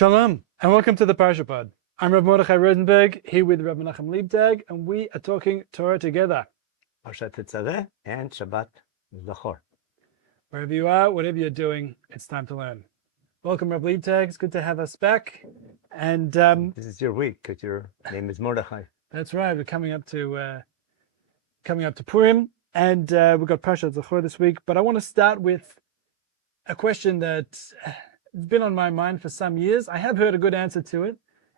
Shalom, and welcome to the Parasha Pod. I'm Rav Mordechai Rosenberg, here with Rav Menachem Liebtag, and we are talking Torah together. Parashat Tetzaveh and Shabbat Zakhor. Wherever you are, whatever you're doing, it's time to learn. Welcome, Rav Liebtag. It's good to have us back. And this is your week because your name is Mordechai. That's right. We're coming up to Purim, and we've got Parashat Zakhor this week. But I want to start with a question that's been on my mind for some years. I have heard a good answer to it,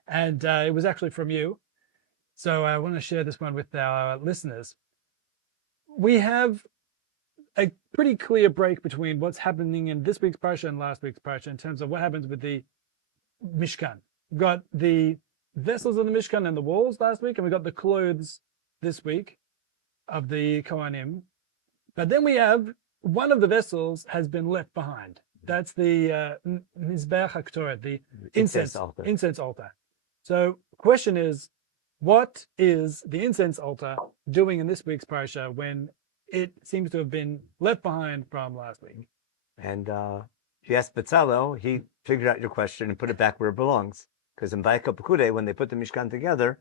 and it was actually from you. So I want to share this one with our listeners. We have a pretty clear break between what's happening in this week's Parasha and last week's Parasha in terms of what happens with the Mishkan. We've got the vessels of the Mishkan and the walls last week, and we've got the clothes this week of the Kohanim. But then we have one of the vessels has been left behind. That's the Mizbeach, the incense altar. So the question is, what is the incense altar doing in this week's Parasha when it seems to have been left behind from last week? And if you ask Betzalel, he figured out your question and put it back where it belongs. Because in Vayikra Pekudei, when they put the Mishkan together,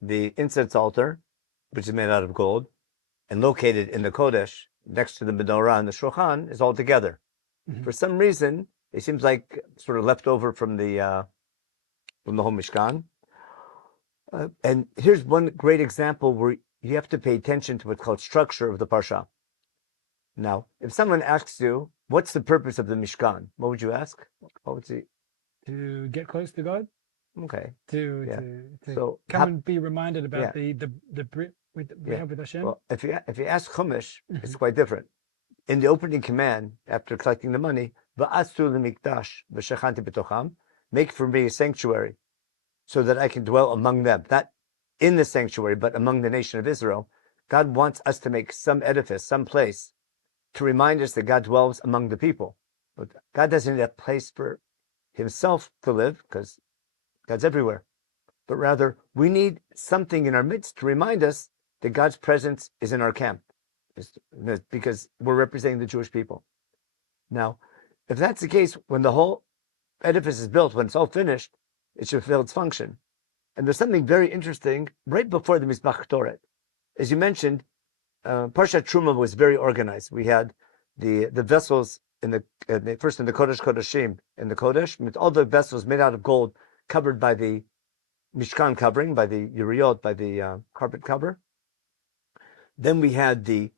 the incense altar, which is made out of gold, and located in the Kodesh, next to the menorah and the Shulchan, is all together. Mm-hmm. For some reason, it seems like sort of left over from the whole Mishkan. And here's one great example where you have to pay attention to what's called structure of the Parsha. Now, if someone asks you, what's the purpose of the Mishkan? What would you ask? What would you... To get close to God. Okay. To come and be reminded about the we have with Hashem. Well, if you ask Chumash, it's quite different. In the opening command, after collecting the money, Va'asu lemikdash v'shechanti b'tocham, make for me a sanctuary, so that I can dwell among them, not in the sanctuary, but among the nation of Israel. God wants us to make some edifice, some place, to remind us that God dwells among the people. But God doesn't need a place for himself to live, because God's everywhere. But rather, we need something in our midst to remind us that God's presence is in our camp, because we're representing the Jewish people. Now, if that's the case, when the whole edifice is built, when it's all finished, it should fulfill its function. And there's something very interesting right before the Mizbach Toret. As you mentioned, Parashat Truma was very organized. We had the vessels first in the Kodesh Kodeshim, in the Kodesh, with all the vessels made out of gold, covered by the Mishkan covering, by the Uriot, by the carpet cover. Then we had the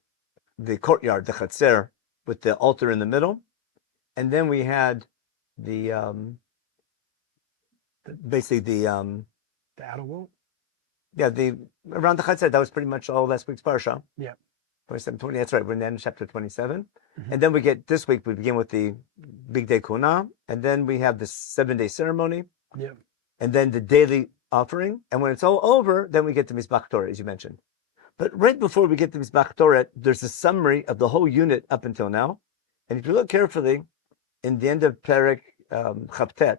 courtyard, the Chatzer, with the altar in the middle. And then we had the outer wall. Yeah, around the Chatzer. That was pretty much all last week's Parasha. Yeah. 27, 20, that's right. We're in the end of chapter 27. Mm-hmm. And then this week, we begin with the Big Day Kuna. And then we have the 7-day ceremony. Yeah. And then the daily offering. And when it's all over, then we get to Mizbach Torah, as you mentioned. But right before we get to Mizbach Torah, there's a summary of the whole unit up until now. And if you look carefully, in the end of Perek Chaptet,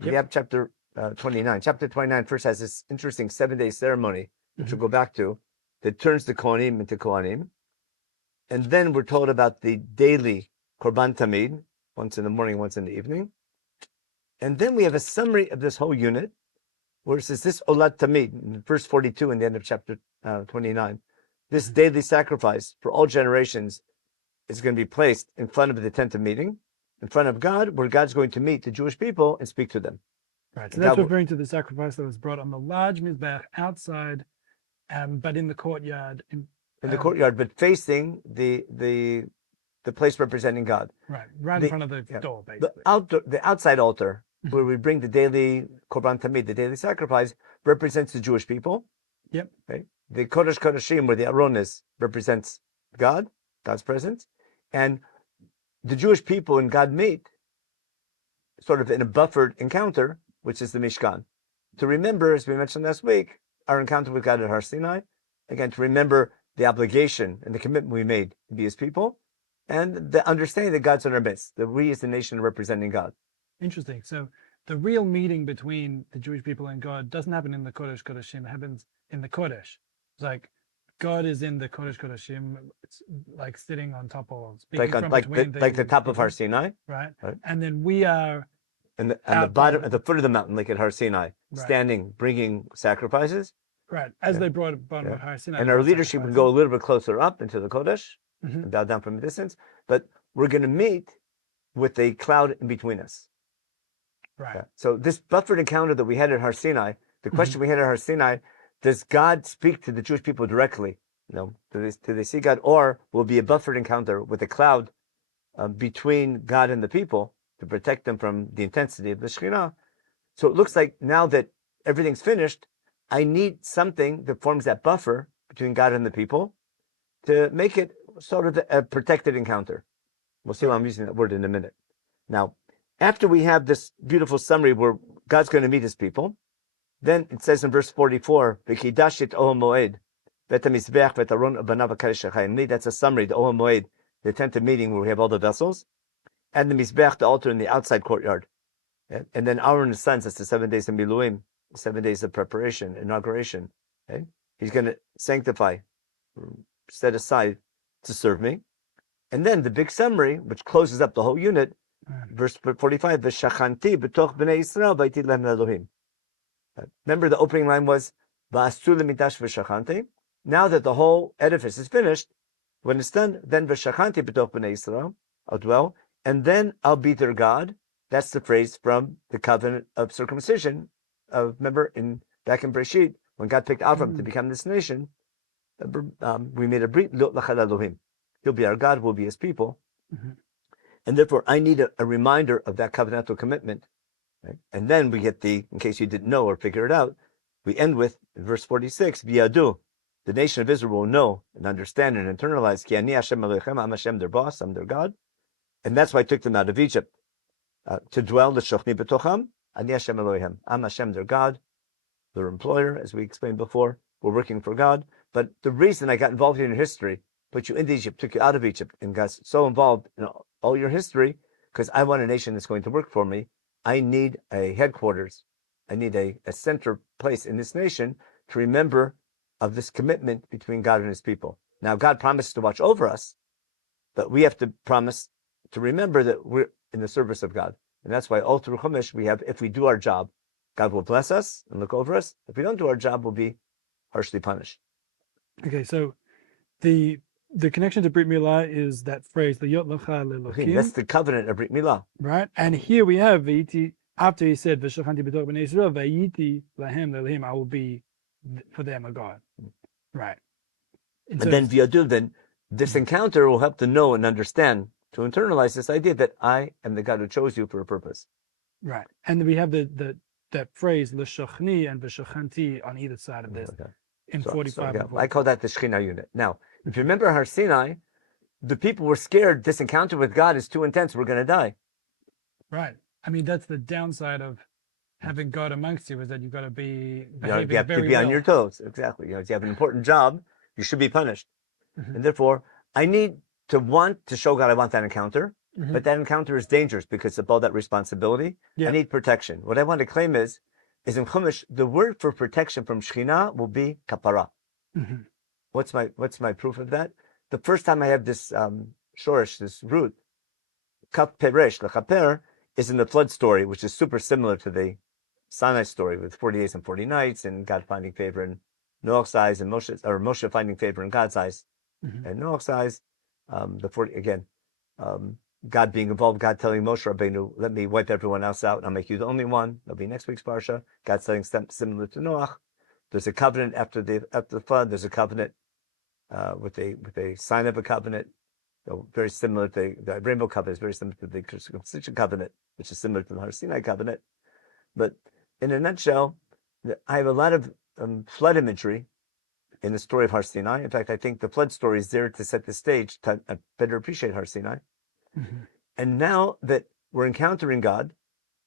we have chapter 29. Chapter 29 first has this interesting 7-day ceremony, which we'll go back to, that turns the Kohanim into Kohanim. And then we're told about the daily Korban Tamid, once in the morning, once in the evening. And then we have a summary of this whole unit, where it says this Olat Tamid, in verse 42 in the end of chapter 29. This daily sacrifice for all generations is going to be placed in front of the tent of meeting, in front of God, where God's going to meet the Jewish people and speak to them. Right, so that's referring to the sacrifice that was brought on the large Mizbeach outside, but in the courtyard. In the courtyard, but facing the place representing God. Right in front of the door, basically. The outside altar, where we bring the daily Korban Tamid, the daily sacrifice, represents the Jewish people. Yep. Okay? The Kodesh Kodeshim, where the Aron is, represents God's presence. And the Jewish people and God meet, sort of in a buffered encounter, which is the Mishkan. To remember, as we mentioned last week, our encounter with God at Har Sinai, again, to remember the obligation and the commitment we made to be his people, and the understanding that God's in our midst, that we as the nation are representing God. Interesting. So the real meeting between the Jewish people and God doesn't happen in the Kodesh Kodeshim, it happens in the Kodesh. It's like God is in the Kodesh Kodeshim, it's like sitting on top of, like the top of Har Sinai. Right. And then we are on the Out bottom, by at the foot of the mountain, like at Har Sinai, Right. standing, bringing sacrifices. Right, as Yeah. they brought bottom Yeah. of Har Sinai. And they our brought leadership would sacrifices. go a little bit closer up into the Kodesh, Mhm. and bow down from a distance. But we're going to meet with a cloud in between us. Right. Yeah. So this buffered encounter that we had at Har Sinai, the question we had at Har Sinai, does God speak to the Jewish people directly? Do they see God, or will be a buffered encounter with a cloud between God and the people to protect them from the intensity of the Shekhinah? So it looks like now that everything's finished, I need something that forms that buffer between God and the people to make it sort of a protected encounter. We'll see why I'm using that word in a minute. Now, after we have this beautiful summary where God's going to meet his people, then it says in verse 44, "V'kidashit Ohel Moed, v'et hamizbeach v'et aron banav hakadosh hachayim." That's a summary, the Ohel Moed, the tent of meeting where we have all the vessels, and the mizbeach, the altar in the outside courtyard. And then Aaron and his sons, that's the 7 days of Miluim, 7 days of preparation, inauguration. Okay? He's going to sanctify, set aside to serve me. And then the big summary, which closes up the whole unit, verse 45, "V'shachanti b'toch b'nei Yisrael v'ayiti lehem Elohim." Remember the opening line was, "V'astu lemikdash v'shachanti." Now that the whole edifice is finished, when it's done, then "V'shachanti b'toch b'nei Yisrael," I'll dwell, and then I'll be their God. That's the phrase from the covenant of circumcision. Remember, back in Bereshit, when God picked Avram to become this nation, we made a brit lo lachad Elohim. He'll be our God, we'll be his people. And therefore, I need a reminder of that covenantal commitment. Right? And then we get in case you didn't know or figure it out, we end with verse 46, "V'yadu," the nation of Israel will know and understand and internalize, "Ki ani Hashem Elohechem," I'm Hashem, their boss, I'm their God. And that's why I took them out of Egypt. To dwell, l'shochni b'tocham, ani Hashem Elohechem. I'm Hashem, their God, their employer, as we explained before. We're working for God. But the reason I got involved in your history, put you into Egypt, took you out of Egypt, and got so involved in all your history, because I want a nation that's going to work for me. I need a headquarters. I need a center place in this nation to remember of this commitment between God and his people. Now, God promised to watch over us, but we have to promise to remember that we're in the service of God. And that's why all through Chumash we have, if we do our job, God will bless us and look over us. If we don't do our job, we'll be harshly punished. Okay, so the connection to Brit Milah is that phrase, the Yot Lecha Lelokim. That's the covenant of Brit Milah. Right? And here we have, V'yiti, after he said, "V'shachanti b'toch b'nei Yisrael, v'yiti lahem lelohim," I will be for them a God. Right. And then V'yadu, then this encounter will help to know and understand, to internalize this idea that I am the God who chose you for a purpose. Right. And we have that phrase, l'shachni and v'shachanti on either side of this. Okay. In 45 and 44. I call that the Shekhinah unit. Now, if you remember Har Sinai, the people were scared this encounter with God is too intense, we're going to die. Right. I mean, that's the downside of having God amongst you, is that you've got to be You have to be on your toes. Exactly. If you have an important job, you should be punished. And therefore, I need to want to show God I want that encounter, but that encounter is dangerous because of all that responsibility. I need protection. What I want to claim is in Chumash, the word for protection from Shekhinah will be Kapara. What's my proof of that? The first time I have this shorish, this root, kaf peresh, lechaper, is in the flood story, which is super similar to the Sinai story with 40 days and 40 nights, and God finding favor in Noach's eyes, and Moshe finding favor in God's eyes, and Noach's eyes. God being involved, God telling Moshe Rabbeinu, "Let me wipe everyone else out, and I'll make you the only one." That'll be next week's Parasha. God saying something similar to Noach. There's a covenant after the flood. There's a covenant with a sign of a covenant. Very similar to the rainbow covenant. Is very similar to the circumcision covenant, which is similar to the Har Sinai covenant. But in a nutshell, I have a lot of flood imagery in the story of Har Sinai. In fact, I think the flood story is there to set the stage to better appreciate Har Sinai. And now that we're encountering God,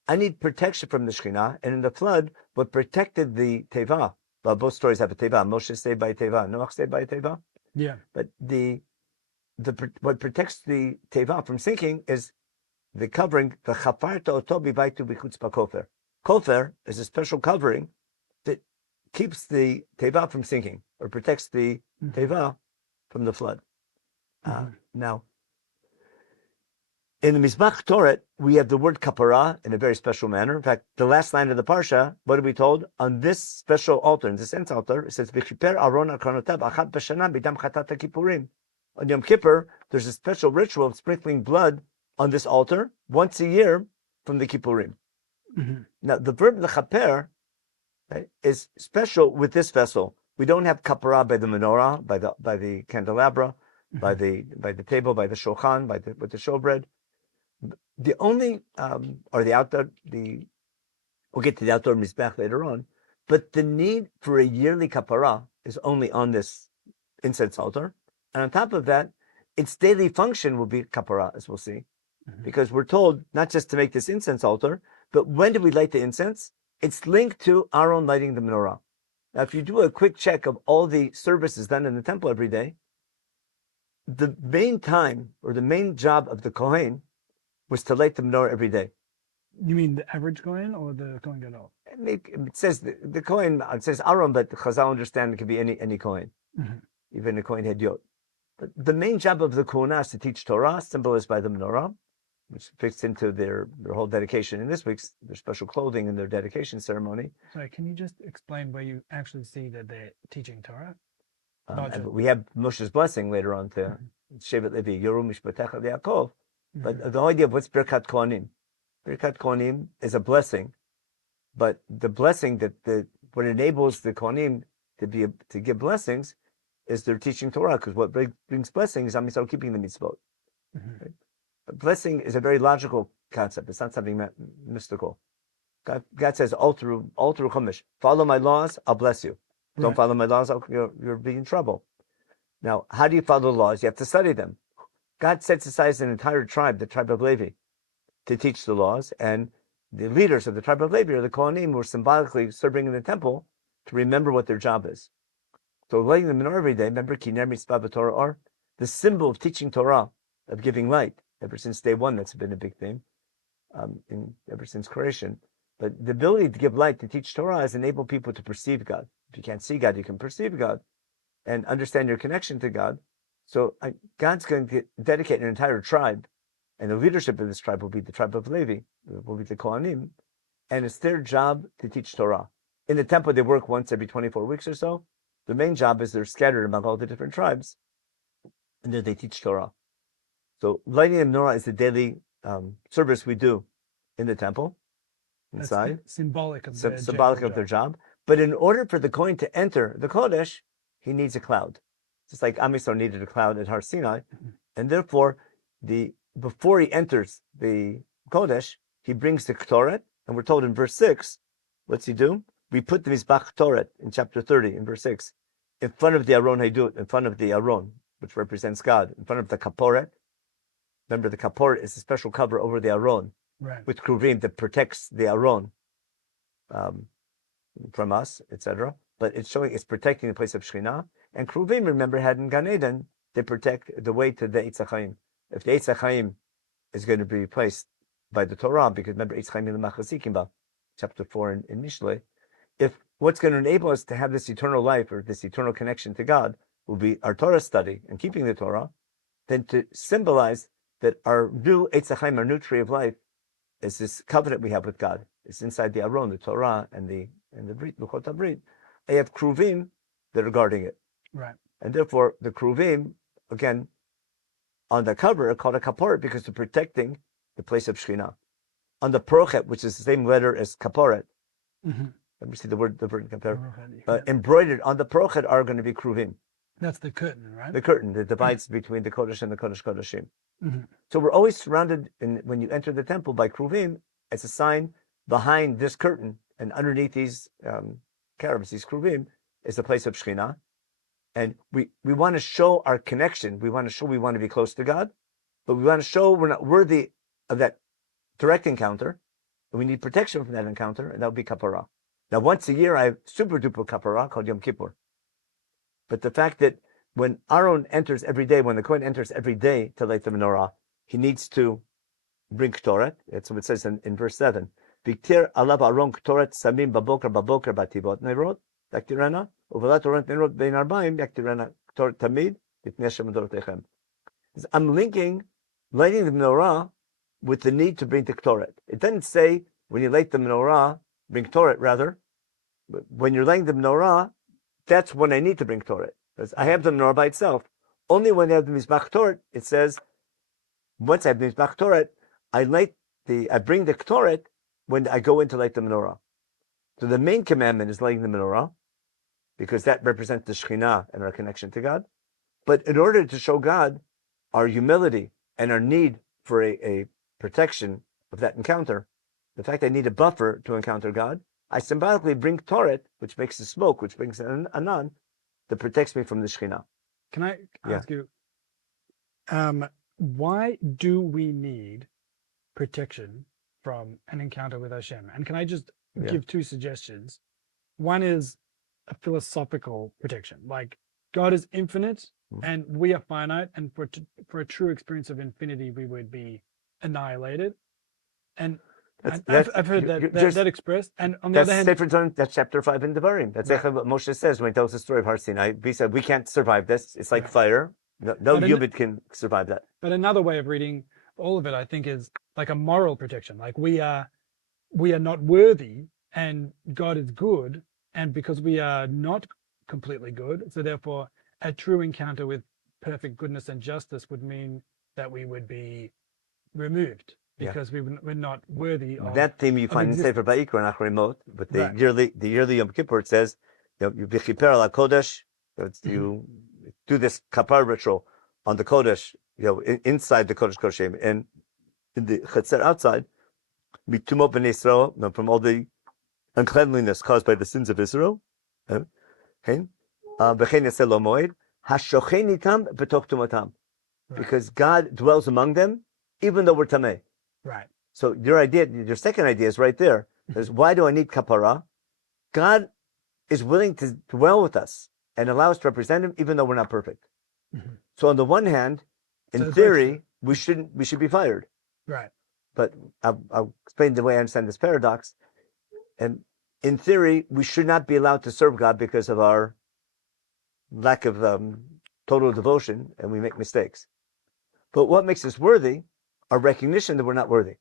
I need protection from the Shekhinah. And in the flood, what protected the Teva, well, both stories have a Teva. Moshe stayed by Teva, Noach stayed by Teva. Yeah. But what protects the Teva from sinking is the covering, the chaparta oto bivaitu b'chutz b'kofer. Kofer is a special covering that keeps the Teva from sinking, or protects the Teva from the flood. Now, In the Mizbach Torah, we have the word kapara in a very special manner. In fact, the last line of the Parsha, what are we told? On this special altar, in this incense altar, it says, "V'chiper Aaron akranotav achat b'shana b'dam chatat kippurim." On Yom Kippur, there's a special ritual of sprinkling blood on this altar once a year from the kippurim. Mm-hmm. Now, the verb lechaper, right, is special with this vessel. We don't have kapara by the menorah, by the candelabra, Mm-hmm. by the table, by the shulchan, with the showbread. The only or the outdoor we'll get to the outdoor mizbech later on, but the need for a yearly kapara is only on this incense altar, and on top of that, its daily function will be kapara, as we'll see, because we're told not just to make this incense altar, but when do we light the incense? It's linked to our own lighting the menorah. Now, if you do a quick check of all the services done in the temple every day, the main time or the main job of the Kohen was to light the menorah every day. You mean the average Kohen or the Kohen Gadol? It says the Kohen, it says Aaron, but Chazal understand it could be any Kohen, even a Kohen Hediot. But the main job of the Kohenah is to teach Torah, symbolized by the menorah, which fits into their whole dedication in this week's, their special clothing and their dedication ceremony. Sorry, can you just explain where you actually see that they're teaching Torah? And we have Moshe's blessing later on to Shevet Levi, Yoru Mishpatecha L'Yakov. But the idea of what's Birkat Kohanim. Birkat Kohanim is a blessing, but the blessing that what enables the Kohanim to give blessings is their teaching Torah, because what brings blessing is Am Yisrael keeping the mitzvot. Right? But blessing is a very logical concept. It's not something mystical. God says all through Chumash, follow my laws, I'll bless you. Don't follow my laws, you'll be in trouble. Now, how do you follow the laws? You have to study them. God sets aside an entire tribe, the tribe of Levi, to teach the laws, and the leaders of the tribe of Levi, or the Kohanim, were symbolically serving in the temple to remember what their job is. So lighting the menorah every day, remember, Kiner Mitzvah B'Torah Or, the symbol of teaching Torah, of giving light. Ever since day one, that's been a big theme, ever since creation. But the ability to give light, to teach Torah, has enabled people to perceive God. If you can't see God, you can perceive God and understand your connection to God. So God's going to dedicate an entire tribe, and the leadership of this tribe will be the tribe of Levi, will be the Kohanim, and it's their job to teach Torah. In the temple, they work once every 24 weeks or so. The main job is they're scattered among all the different tribes, and then they teach Torah. So lighting the menorah is the daily service we do in the temple, inside. That's symbolic of their job. But in order for the Kohen to enter the Kodesh, he needs a cloud. Just like Am Yisrael needed a cloud at Har Sinai, and therefore, before he enters the Kodesh, he brings the Ktoret, and we're told in verse 6, what's he do? We put the Mizbach Ktoret in chapter 30, in verse 6, in front of the Aron Haidut, in front of the Aron, which represents God, in front of the Kaporet. Remember, the Kaporet is a special cover over the Aron, with Kruvim that protects the Aron from us, etc. But it's protecting the place of Shekhinah. And Kruvim, remember, had in Gan Eden, they protect the way to the Eitz HaChaim. If the Eitz HaChaim is going to be replaced by the Torah, because remember, Eitz HaChaim in the Machazikim, chapter 4 in Mishlei, if what's going to enable us to have this eternal life or this eternal connection to God will be our Torah study and keeping the Torah, then to symbolize that our new Eitz HaChaim, our new tree of life, is this covenant we have with God. It's inside the Aron, the Torah, and the Brit, Luchot HaBrit. I have Kruvim that are guarding it. Right. And therefore, the Kruvim, again, on the cover, are called a Kaporet because they're protecting the place of Shekhinah. On the Prochet, which is the same letter as Kaporet, let me see the word Kaporet, embroidered on the Prochet are going to be Kruvim. That's the curtain, right? The curtain that divides between the Kodesh and the Kodesh Kodeshim. So we're always surrounded, when you enter the temple, by Kruvim as a sign behind this curtain, and underneath these cherubs, these Kruvim, is the place of Shekhinah. And we want to show our connection. We want to show we want to be close to God, but we want to show we're not worthy of that direct encounter, and we need protection from that encounter, and that would be Kapara. Now, once a year, I have super duper Kapara called Yom Kippur. But the fact that when Aaron enters every day, when the Kohen enters every day to light the menorah, he needs to bring Ktoret. That's what it says in verse 7. Viktir alav Aaron Ktoret samim babokar batibot neirot yaktirena uvelat orant neirot bein arbaim yaktirena Ktoret tamid litnei Hashem adorotechem. I'm linking lighting the menorah with the need to bring the Ktoret. It doesn't say when you light the menorah, bring Ktoret, rather. When you're lighting the menorah, that's when I need to bring Ktoret. Because I have the menorah by itself. Only when I have the Mizbach Ktoret, it says, once I have the Mizbach Ktoret, I bring the Ktoret when I go in to light the menorah. So the main commandment is lighting the menorah, because that represents the Shekhinah and our connection to God. But in order to show God our humility and our need for a protection of that encounter, the fact I need a buffer to encounter God, I symbolically bring Toret, which makes the smoke, which brings an anan, that protects me from the Shekhinah. Can I ask you, why do we need protection from an encounter with Hashem? And can I just give two suggestions? One is a philosophical protection, like God is infinite and we are finite, and for a true experience of infinity, we would be annihilated. And I've heard that expressed. And on the other hand, that's chapter 5 in Devarim. That's right. What Moshe says when he tells the story of Har Sinai. He said, we can't survive this. It's like fire. No human can survive that. But another way of reading all of it, I think, is like a moral protection. Like we are not worthy, and God is good, and because we are not completely good, so therefore a true encounter with perfect goodness and justice would mean that we would be removed because we're not worthy of that theme. You find in Sefer Vayikra and Achrimot, but the yearly Yom Kippur, it says, you bechiper al kodesh, you do this kappara ritual on the kodesh, inside the kodesh kodeshim, and in the chetzer outside, mitumot b'nei Israel, from all the uncleanliness caused by the sins of Israel. Because God dwells among them, even though we're tameh. Right. So your second idea is right there. Is why do I need kapara? God is willing to dwell with us and allow us to represent Him, even though we're not perfect. So on the one hand, in theory, we should be fired. Right. But I'll explain the way I understand this paradox. And in theory, we should not be allowed to serve God because of our lack of total devotion, and we make mistakes. But what makes us worthy? Our recognition that we're not worthy.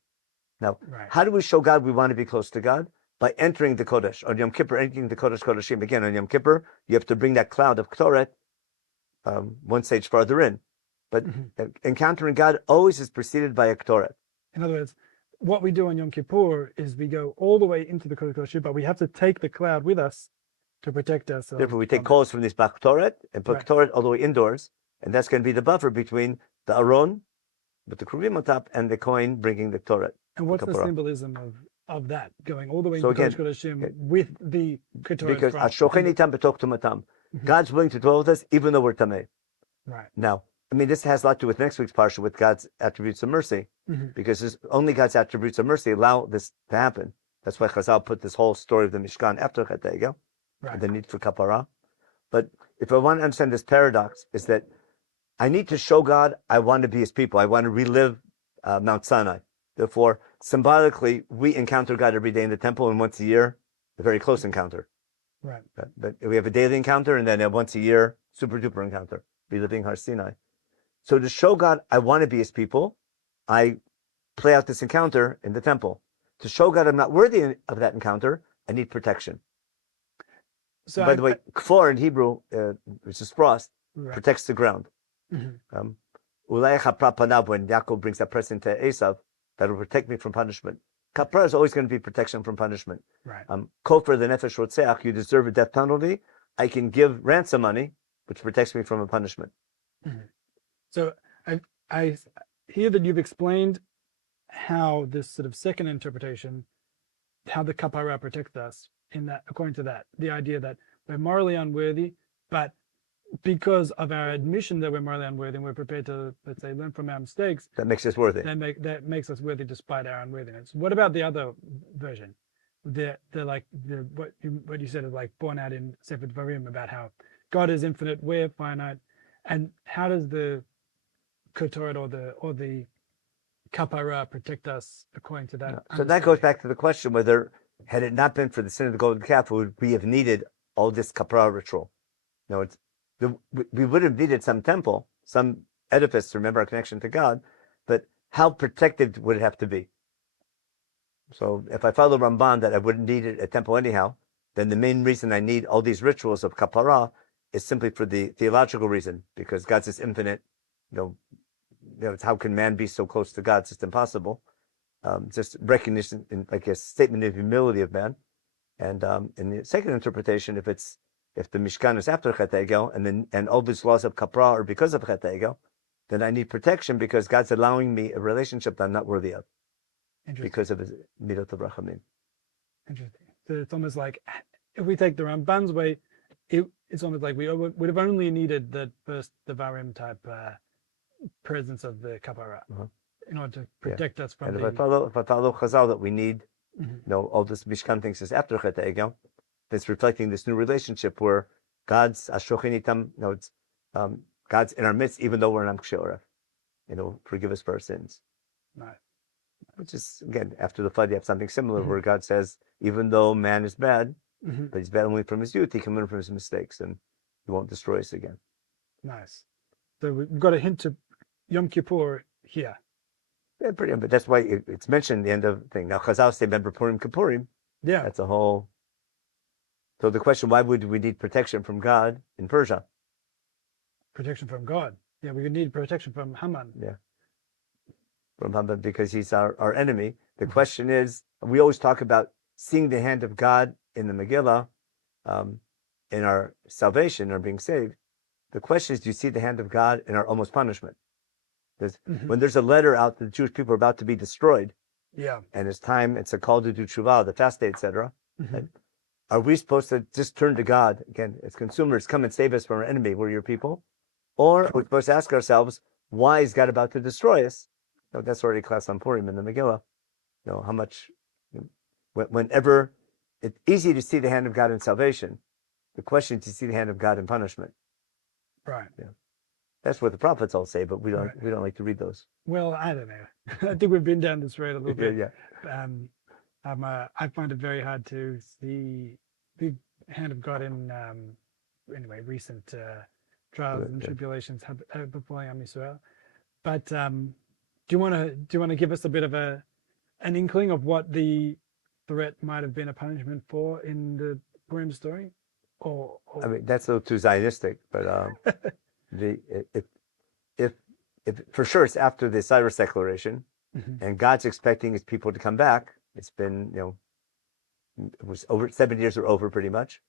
Now, how do we show God we want to be close to God? By entering the Kodesh. On Yom Kippur, entering the Kodesh Kodeshim. Again, on Yom Kippur, you have to bring that cloud of Ktoret one stage farther in. But encountering God always is preceded by a Ktoret. In other words, what we do on Yom Kippur is we go all the way into the Kodesh Kodeshim, but we have to take the cloud with us to protect ourselves. Therefore, we take coals from this Bach Ktoret and put Ktoret all the way indoors, and that's going to be the buffer between the Aron, with the Kruvim on top, and the coin bringing the Ktoret. And what's the symbolism of that, going all the way into Kodesh Kodeshim with the Ktoret? Because Ashochem betok tumatam, God's willing to dwell with us, even though we're tameh. Right. Now, I mean, this has a lot to do with next week's parsha, with God's attributes of mercy, because only God's attributes of mercy allow this to happen. That's why Chazal put this whole story of the Mishkan after Chet Egel, the need for kapara. But if I want to understand this paradox, is that I need to show God I want to be His people. I want to relive Mount Sinai. Therefore, symbolically, we encounter God every day in the temple, and once a year, a very close encounter. Right. But we have a daily encounter, and then a once a year, super duper encounter, reliving Har Sinai. So to show God I want to be His people, I play out this encounter in the temple. To show God I'm not worthy of that encounter, I need protection. So by the way, kfor in Hebrew, which is frost, protects the ground. When Yaakov brings that present to Esav, that will protect me from punishment. Kapara is always going to be protection from punishment. Right. Kofer the nefesh rotzeach, you deserve a death penalty. I can give ransom money, which protects me from a punishment. So I hear that you've explained how this sort of second interpretation, how the kapara protects us in that, according to that, the idea that we're morally unworthy, but because of our admission that we're morally unworthy and we're prepared to, let's say, learn from our mistakes, that makes us worthy. That makes us worthy despite our unworthiness. What about the other version? What you said is like borne out in Sefer Devarim about how God is infinite, we're finite, and how does the Ketoret or the Kapara protect us according to that? So that goes back to the question whether, had it not been for the sin of the golden calf, would we have needed all this Kapara ritual? No, we would have needed some temple, some edifice to remember our connection to God, but how protected would it have to be? So if I follow Ramban that I wouldn't need it at temple anyhow, then the main reason I need all these rituals of Kapara is simply for the theological reason, because God's is infinite. It's how can man be so close to God? It's just impossible. Just recognition, like a statement of humility of man. And in the second interpretation, if the Mishkan is after Chet Egel, and all these laws of Kapara are because of Chet Egel, then I need protection because God's allowing me a relationship that I'm not worthy of because of his Midot of Rachamim. Interesting. So it's almost like, if we take the Ramban's way, it's almost like we would have only needed the first Devarim type presence of the Kapara in order to protect us from and the... if I follow Chazal that we need, all this Mishkan things is after Chet Egel, it's reflecting this new relationship where God's Ashrochinitam, it's God's in our midst, even though we're in Amkshe, forgive us for our sins. Right. Which is, again, after the flood, you have something similar where God says, even though man is bad, but he's bad only from his youth, he can learn from his mistakes and he won't destroy us again. Nice. So we've got a hint to Yom Kippur here. Yeah, but that's why it's mentioned at the end of the thing. Now, Chazal say, remember Purim Kippurim. Yeah. That's a whole... So the question, why would we need protection from God in Persia? Protection from God. Yeah, we would need protection from Haman. Yeah. From Haman, because he's our enemy. The question is, we always talk about seeing the hand of God in the Megillah, in our salvation, or being saved. The question is, do you see the hand of God in our almost punishment? When there's a letter out that the Jewish people are about to be destroyed, and it's time, it's a call to do tshuva, the fast day, etc. Are we supposed to just turn to God again as consumers, come and save us from our enemy? We're your people, or are we supposed to ask ourselves, why is God about to destroy us? That's already class on Purim in the Megillah. How much, whenever it's easy to see the hand of God in salvation, the question is to see the hand of God in punishment. Right. Yeah. That's what the prophets all say, but we don't like to read those. Well, I don't know. I think we've been down this road a little bit. Yeah. I find it very hard to see the hand of God in recent trials and tribulations befalling Am Yisrael. But do you want to give us a bit of an inkling of what the threat might have been a punishment for in the Purim story? Or I mean, that's a little too Zionistic, but if for sure it's after the Cyrus declaration, and God's expecting his people to come back. It's been, it was over 7 years are over pretty much.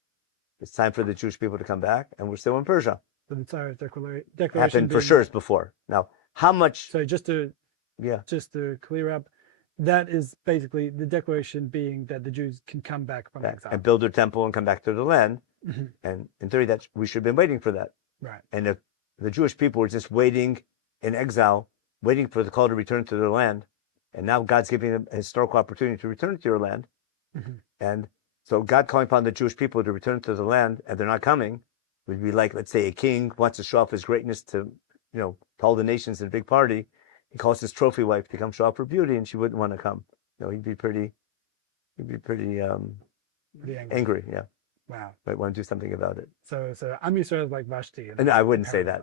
It's time for the Jewish people to come back, and we're still in Persia. So the Cyrus declaration happened for sure as before. Now, how much? So just to clear up, that is basically the declaration being that the Jews can come back from exile and build their temple and come back to the land. And in theory, that we should have been waiting for that. Right. And if the Jewish people were just waiting in exile, waiting for the call to return to their land, and now God's giving them a historical opportunity to return to your land, and so God calling upon the Jewish people to return to the land, and they're not coming, would be like, let's say, a king wants to show off his greatness to all the nations in a big party. He calls his trophy wife to come show off her beauty, and she wouldn't want to come. He'd be pretty angry. Yeah. Wow. Might want to do something about it. So Am Yisrael is like Vashti. No, I wouldn't say that,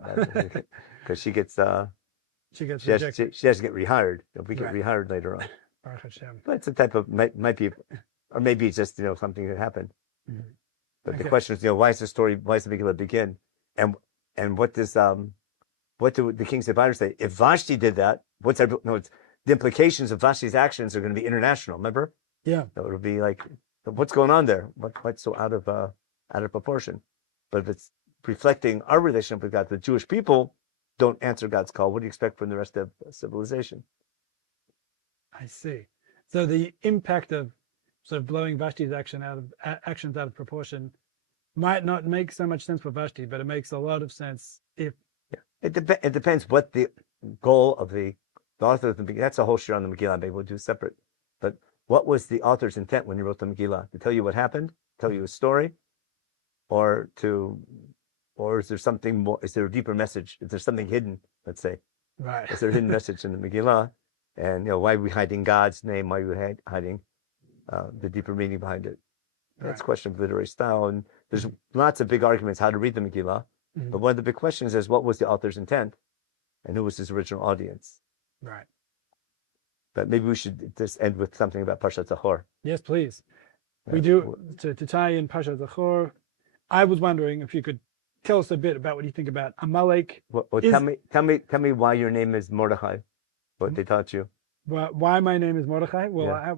because she has to get rehired. We get rehired later on. Baruch Hashem. But it's a type of might be, or maybe it's just something that happened. But the question is, why is the story? Why is the Megillah begin? And what does what do the king's advisors say? If Vashti did that, the implications of Vashti's actions are going to be international. Remember? Yeah. It would be like, what's going on there? What's so out of proportion? But if it's reflecting our relationship with God, the Jewish people don't answer God's call. What do you expect from the rest of civilization? I see. So the impact of sort of blowing Vashti's actions out of proportion might not make so much sense for Vashti, but it makes a lot of sense if... It depends what the goal of the author of the Megillah. That's a whole share on the Megillah. Maybe we'll do separate. But what was the author's intent when he wrote the Megillah? To tell you what happened? Tell you a story? Or is there something more? Is there a deeper message? Is there something hidden, let's say? Right. Is there a hidden message in the Megillah? And why are we hiding God's name? Why are we hiding the deeper meaning behind it? That's a question of literary style. And there's lots of big arguments how to read the Megillah. But one of the big questions is, what was the author's intent? And who was his original audience? Right. But maybe we should just end with something about Parashat Zakhor. Yes, please. We do, to tie in Parashat Zakhor, I was wondering if you could tell us a bit about what you think about Amalek. Well, tell me why your name is Mordechai. What they taught you. Why my name is Mordechai? Well, Yeah.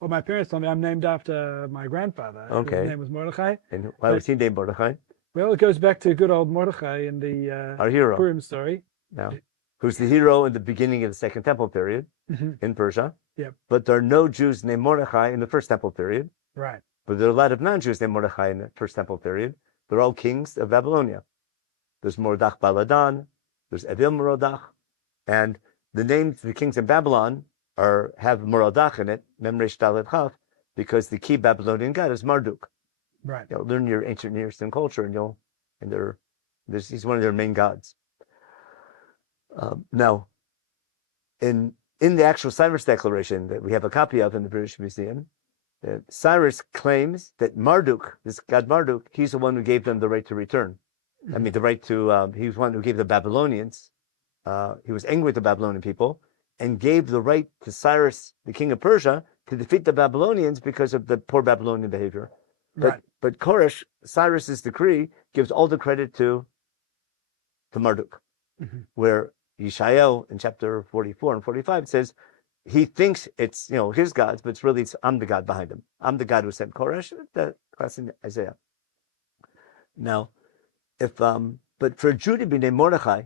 well, my parents told me I'm named after my grandfather. Okay. His name was Mordechai. And why was he named Mordechai? Well, it goes back to good old Mordechai in the Our hero. Purim story. Now, who's the hero in the beginning of the Second Temple period in Persia. Yep. But there are no Jews named Mordechai in the First Temple period. Right. But there are a lot of non-Jews named Mordechai in the First Temple period. They're all kings of Babylonia. There's Mordach Baladan, there's Evil Merodach, and the names of the kings of Babylon have Merodach in it, Memresh Dalet Chaf, because the key Babylonian god is Marduk. Right. Learn your ancient Near Eastern culture, he's one of their main gods. Now, in the actual Cyrus declaration that we have a copy of in the British Museum, Cyrus claims that Marduk, this god Marduk, he's the one who gave them the right to return. I mean, the right to, he was one who gave the Babylonians, he was angry with the Babylonian people, and gave the right to Cyrus, the king of Persia, to defeat the Babylonians because of the poor Babylonian behavior. But Koresh, Cyrus's decree, gives all the credit to Marduk, where Yeshayahu in chapter 44 and 45 says he thinks it's his gods, but I'm the God behind him. I'm the God who sent Koresh. The class in Isaiah. Now, but for a Jew to be named Mordechai,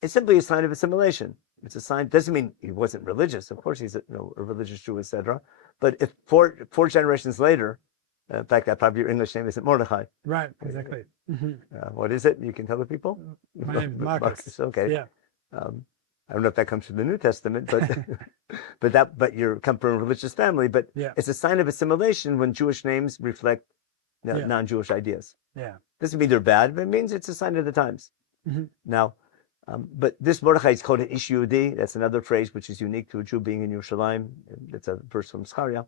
it's simply a sign of assimilation. It's a sign. Doesn't mean he wasn't religious. Of course, he's a religious Jew, etc. But if four generations later, in fact, that probably your English name isn't Mordechai. Right. Exactly. What is it? You can tell the people. My name is Marcus. Okay. Yeah. I don't know if that comes from the New Testament, but but you come from a religious family. But it's a sign of assimilation when Jewish names reflect non-Jewish ideas. Yeah. Doesn't mean they're bad, but it means it's a sign of the times. Now, but this Mordechai is called an Ish Yehudi. That's another phrase which is unique to a Jew being in Yerushalayim. It's a verse from Zechariah.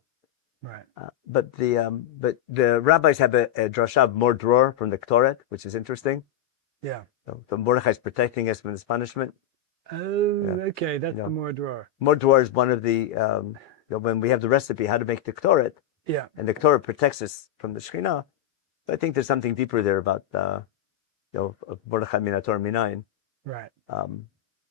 Right. But the rabbis have a drasha of Mordror from the Ktoret, which is interesting. Yeah. So Mordechai is protecting us from this punishment. Oh, okay. That's the Mordror. Mordror is one of the when we have the recipe how to make the Ktoret. Yeah. And the Ktoret protects us from the Shekhinah. But I think there's something deeper there about Mordechai Minator Minayin. Right.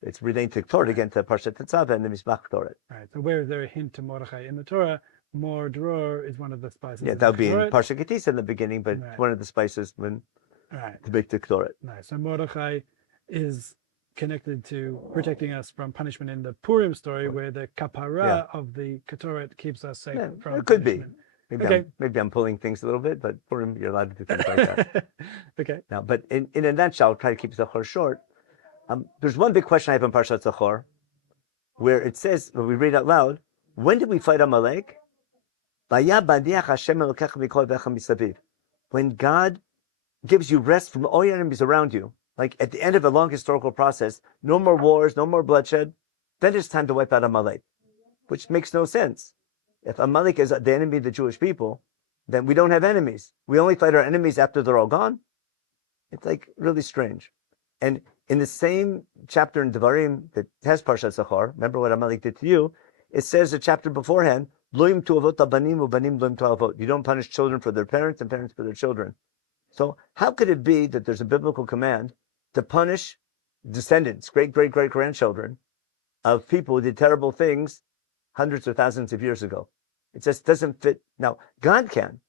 It's related to Torah again to Parashat Tetzaveh and the Mizbach Ktoret. Right. So where is there a hint to Mordechai in the Torah? Mordror is one of the spices. Yeah, that would be in Parashat Ketisa in the beginning, but it's one of the spices to make the Ktoret. Right. So Mordechai is connected to protecting us from punishment in the Purim story, where the Kapara of the Ktoret keeps us safe from it could punishment. be. Maybe I'm pulling things a little bit, but Purim, you're allowed to do things like that. Okay. Now, but in a nutshell, I'll try to keep Zakhor short. There's one big question I have in Parashat Zakhor, where it says, when we read out loud, when did we fight Amalek? When God gives you rest from all your enemies around you, like at the end of a long historical process, no more wars, no more bloodshed, then it's time to wipe out Amalek, which makes no sense. If Amalek is the enemy of the Jewish people, then we don't have enemies. We only fight our enemies after they're all gone. It's like really strange. And in the same chapter in Devarim that has Parashat Zakhor, remember what Amalek did to you, it says a chapter beforehand, Loim tu avot abanim ubanim loim tu avot. You don't punish children for their parents and parents for their children. So how could it be that there's a biblical command to punish descendants, great-great-great-grandchildren of people who did terrible things hundreds or thousands of years ago? It just doesn't fit. Now, God can.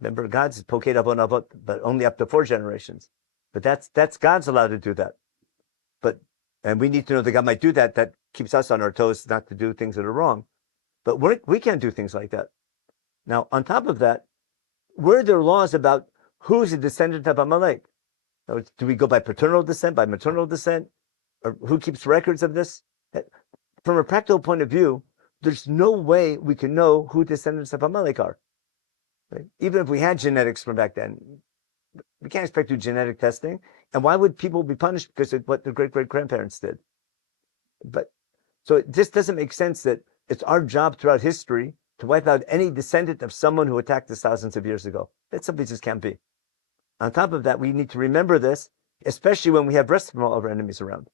Remember, God's poked avon avot, but only up to 4 generations. But that's God's allowed to do that. And we need to know that God might do that. That keeps us on our toes not to do things that are wrong. But we can't do things like that. Now, on top of that, were there laws about who's a descendant of Amalek? Do we go by paternal descent, by maternal descent? Or who keeps records of this? From a practical point of view, there's no way we can know who descendants of Amalek are. Right? Even if we had genetics from back then, we can't expect to do genetic testing. And why would people be punished because of what their great-great-grandparents did? But so it just doesn't make sense that it's our job throughout history to wipe out any descendant of someone who attacked us thousands of years ago. That simply just can't be. On top of that, we need to remember this, especially when we have rest from all of our enemies around.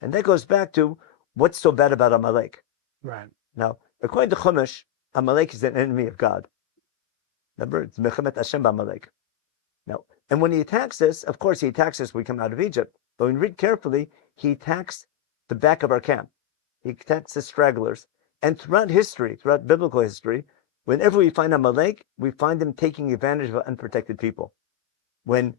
And that goes back to what's so bad about Amalek. Right. Now, according to Chumash, Amalek is an enemy of God. Remember, it's Mechamet Hashem Amalek. Now, and when he attacks us, of course, he attacks us when we come out of Egypt. But when we read carefully, he attacks the back of our camp. He attacks the stragglers. And throughout history, throughout biblical history, whenever we find Amalek, we find them taking advantage of unprotected people. When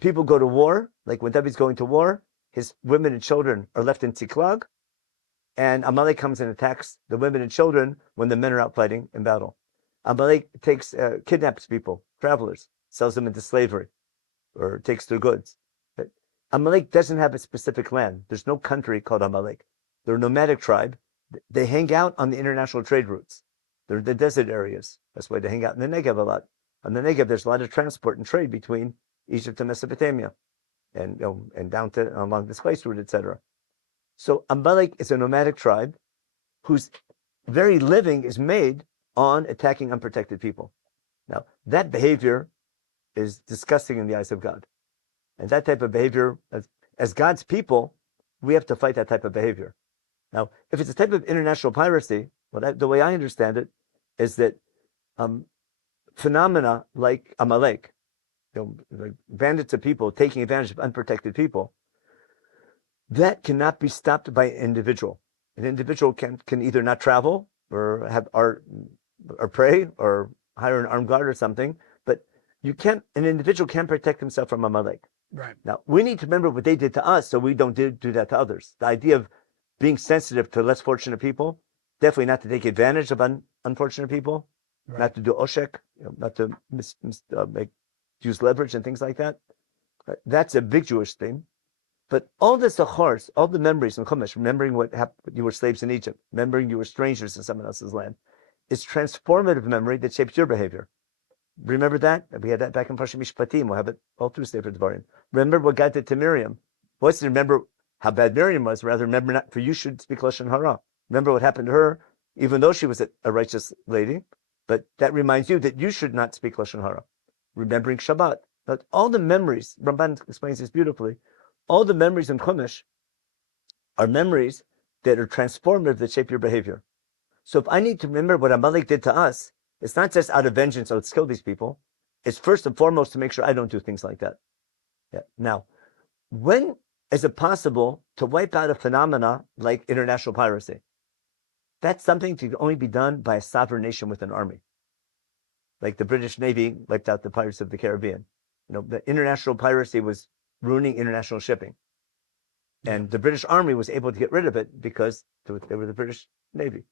people go to war, like when David's going to war, his women and children are left in Tsiklag, and Amalek comes and attacks the women and children when the men are out fighting in battle. Amalek kidnaps people, travelers, sells them into slavery, or takes their goods. But Amalek doesn't have a specific land. There's no country called Amalek. They're a nomadic tribe. They hang out on the international trade routes. They're the desert areas. That's why they hang out in the Negev a lot. On the Negev, there's a lot of transport and trade between Egypt and Mesopotamia, and down to along the spice route, etc. So Amalek is a nomadic tribe whose very living is made on attacking unprotected people. Now, that behavior is disgusting in the eyes of God. And that type of behavior, as God's people, we have to fight that type of behavior. Now, if it's a type of international piracy, the way I understand it is that phenomena like Amalek, like bandits of people taking advantage of unprotected people, that cannot be stopped by an individual. An individual can either not travel or have or pray or hire an armed guard or something, but an individual can't protect himself from Amalek. Right. Now, we need to remember what they did to us so we don't do that to others. The idea of being sensitive to less fortunate people, definitely not to take advantage of unfortunate people, right. Not to do oshek, not to use leverage and things like that. That's a big Jewish thing. But all the Zakhors, all the memories in Chumash, remembering what happened, you were slaves in Egypt, remembering you were strangers in someone else's land, is transformative memory that shapes your behavior. Remember that? We had that back in Parashat Mishpatim. We'll have it all through Sefer Devarim. Remember what God did to Miriam. What's to remember how bad Miriam was, rather remember not, for you should speak Lashon Hara. Remember what happened to her, even though she was a righteous lady, but that reminds you that you should not speak Lashon Hara. Remembering Shabbat. But all the memories, Ramban explains this beautifully, all the memories in Chumash are memories that are transformative, that shape your behavior. So if I need to remember what Amalek did to us, it's not just out of vengeance, let's kill these people. It's first and foremost to make sure I don't do things like that. Yeah. Now, when is it possible to wipe out a phenomena like international piracy? That's something to only be done by a sovereign nation with an army. Like the British Navy wiped out the pirates of the Caribbean. The international piracy was ruining international shipping. And the British Army was able to get rid of it because they were the British Navy.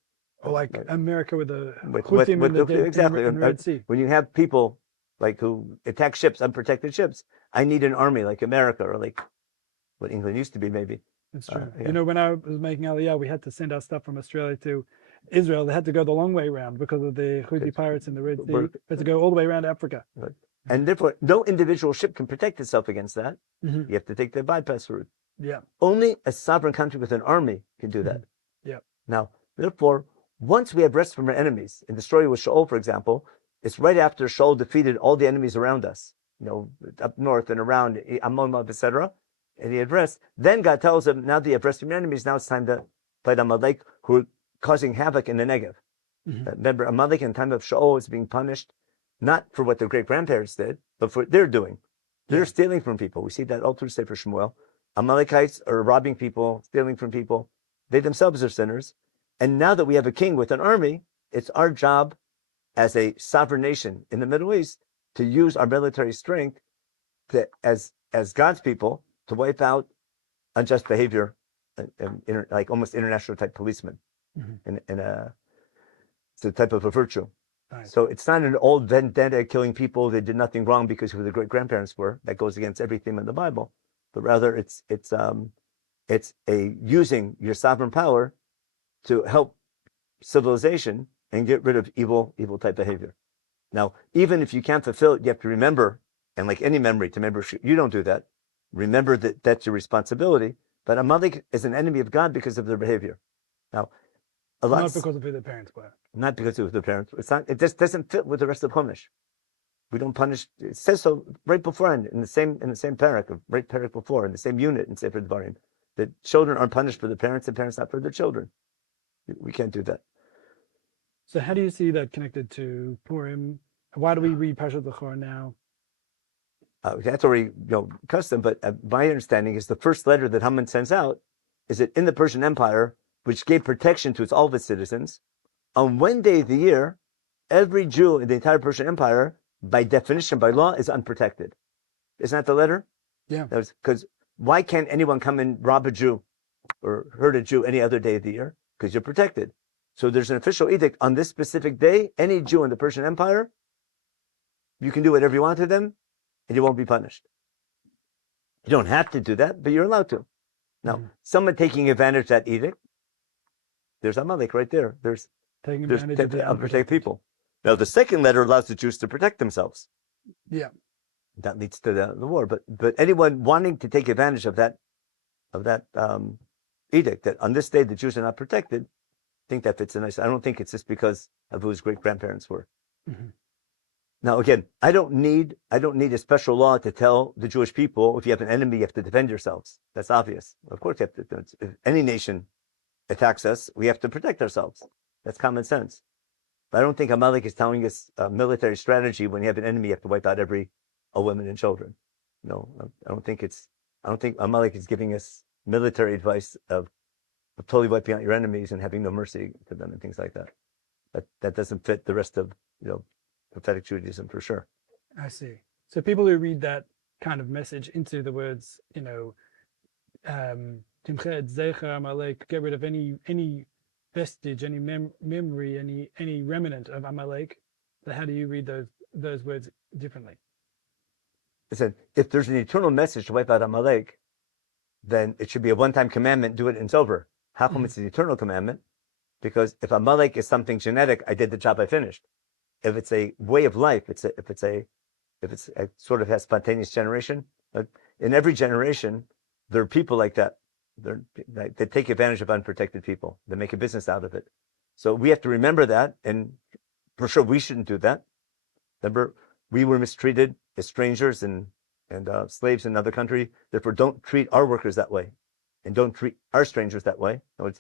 Or like America with the exactly. in the Red Sea. When you have people like who attack ships, unprotected ships, I need an army like America or like what England used to be, maybe. That's true. When I was making Aliyah, we had to send our stuff from Australia to Israel. They had to go the long way around because of the Houthi pirates in the Red Sea. They had to go all the way around Africa. Right. And therefore, no individual ship can protect itself against that. Mm-hmm. You have to take the bypass route. Yeah. Only a sovereign country with an army can do that. Mm-hmm. Yeah. Now, therefore, once we have rest from our enemies, in the story with Shaul, for example, it's right after Shaul defeated all the enemies around us, up north and around Ammon, etc., and he had rest. Then God tells him, now that you have rest from your enemies, now it's time to fight Amalek, who are causing havoc in the Negev. Mm-hmm. Remember, Amalek in the time of Shaul is being punished, not for what their great-grandparents did, but for what they're doing. They're stealing from people. We see that all through Sefer Shmuel. Amalekites are robbing people, stealing from people. They themselves are sinners. And now that we have a king with an army, it's our job as a sovereign nation in the Middle East to use our military strength as God's people to wipe out unjust behavior, like almost international type policemen. Mm-hmm. It's a type of a virtue. Right. So it's not an old vendetta killing people that did nothing wrong because who their great grandparents were. That goes against every theme in the Bible. But rather, it's using your sovereign power to help civilization and get rid of evil type behavior. Now, even if you can't fulfill it, you have to remember, and like any memory, to remember you don't do that. Remember that that's your responsibility. But Amalek is an enemy of God because of their behavior. Now, not because of who their parents were. Not because of their parents. It's not. It just doesn't fit with the rest of Chumash. We don't punish. It says so right beforehand in the same parak, right parak before, in the same unit in Sefer Devarim, that children are punished for their parents and parents not for their children. We can't do that. So how do you see that connected to Purim? Why do we read Parashat Zakhor now? That's already custom, but my understanding is the first letter that Haman sends out is that in the Persian Empire, which gave protection to all of its citizens, on one day of the year, every Jew in the entire Persian Empire, by definition, by law, is unprotected. Isn't that the letter? Yeah. Because why can't anyone come and rob a Jew or hurt a Jew any other day of the year? Because you're protected. So there's an official edict on this specific day. Any Jew in the Persian Empire, you can do whatever you want to them, and you won't be punished. You don't have to do that, but you're allowed to. Now, someone taking advantage of that edict, there's Amalek right there. There's advantage of the unprotected people. Now, the second letter allows the Jews to protect themselves. Yeah. That leads to the war. But anyone wanting to take advantage of that edict, that on this day the Jews are not protected, I think that fits in nice. I don't think it's just because of who his great grandparents were. Mm-hmm. Now, again, I don't need a special law to tell the Jewish people if you have an enemy, you have to defend yourselves. That's obvious. Of course, you have to. If any nation attacks us, we have to protect ourselves. That's common sense. But I don't think Amalek is telling us a military strategy. When you have an enemy, you have to wipe out all women and children. No, I don't think Amalek is giving us military advice of totally wiping out your enemies and having no mercy to them and things like that. That doesn't fit the rest of prophetic Judaism for sure. I see. So people who read that kind of message into the words, Amalek, get rid of any vestige, any memory, any remnant of Amalek. How do you read those words differently? Listen, if there's an eternal message to wipe out Amalek, then it should be a one-time commandment. Do it and it's over. How come it's an eternal commandment? Because if Amalek is something genetic, I did the job, I finished. If it's a way of life, if it's a sort of has spontaneous generation. In every generation, there are people like that. They take advantage of unprotected people. They make a business out of it. So we have to remember that, and for sure we shouldn't do that. Remember, we were mistreated as strangers and slaves in another country. Therefore, don't treat our workers that way, and don't treat our strangers that way. No,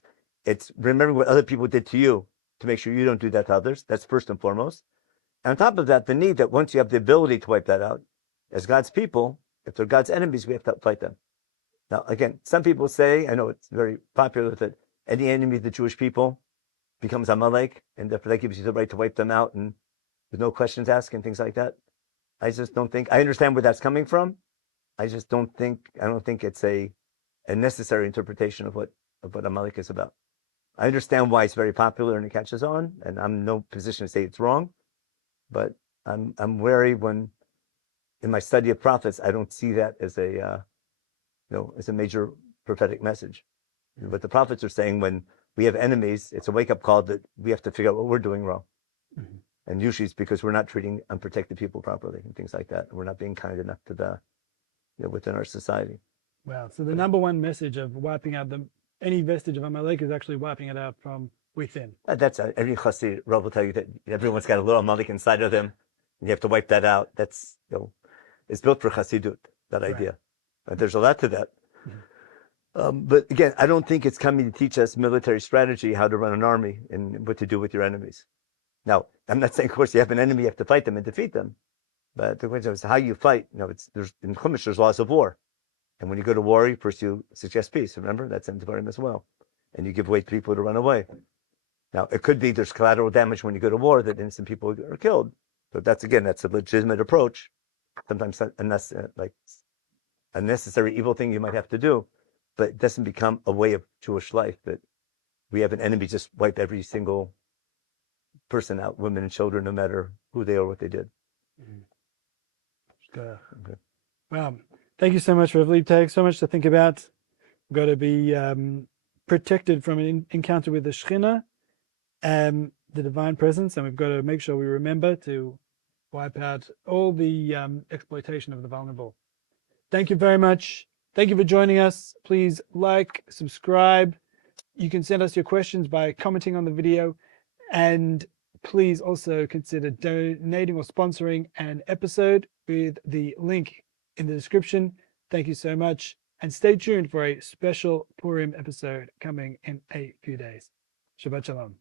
it's remembering what other people did to you to make sure you don't do that to others. That's first and foremost. And on top of that, the need that once you have the ability to wipe that out, as God's people, if they're God's enemies, we have to fight them. Now, again, some people say, I know it's very popular that any enemy of the Jewish people becomes Amalek, and therefore that gives you the right to wipe them out and with no questions asked and things like that. I just don't think, I understand where that's coming from. I don't think it's a necessary interpretation of what Amalek is about. I understand why it's very popular and it catches on, and I'm in no position to say it's wrong, but I'm wary when, in my study of prophets, I don't see that as a major prophetic message. But the prophets are saying when we have enemies, it's a wake-up call that we have to figure out what we're doing wrong. Mm-hmm. And usually it's because we're not treating unprotected people properly and things like that. We're not being kind enough to within our society. Wow. So the number one message of wiping out any vestige of Amalek is actually wiping it out from within. That's every Chassid Rav will tell you that everyone's got a little Amalek inside of them, and you have to wipe that out. That's it's built for Chassidut, that idea. Right. There's a lot to that. Mm-hmm. But again, I don't think it's coming to teach us military strategy, how to run an army, and what to do with your enemies. Now, I'm not saying, of course, you have an enemy, you have to fight them and defeat them. But the question is how you fight. There's in Chumash, there's laws of war. And when you go to war, first you suggest peace. Remember, that's in Devarim as well. And you give way to people to run away. Now, it could be there's collateral damage when you go to war that innocent people are killed. But that's a legitimate approach. Sometimes a necessary evil thing you might have to do, but it doesn't become a way of Jewish life that we have an enemy just wipe every single person out, women and children, no matter who they are or what they did. Mm-hmm. Okay. Wow. Thank you so much, Rav Leib. So much to think about. We've got to be protected from an encounter with the Shekhinah, the divine presence, and we've got to make sure we remember to wipe out all the exploitation of the vulnerable. Thank you very much. Thank you for joining us. Please like, subscribe. You can send us your questions by commenting on the video, and please also consider donating or sponsoring an episode with the link in the description. Thank you so much, and stay tuned for a special Purim episode coming in a few days. Shabbat Shalom.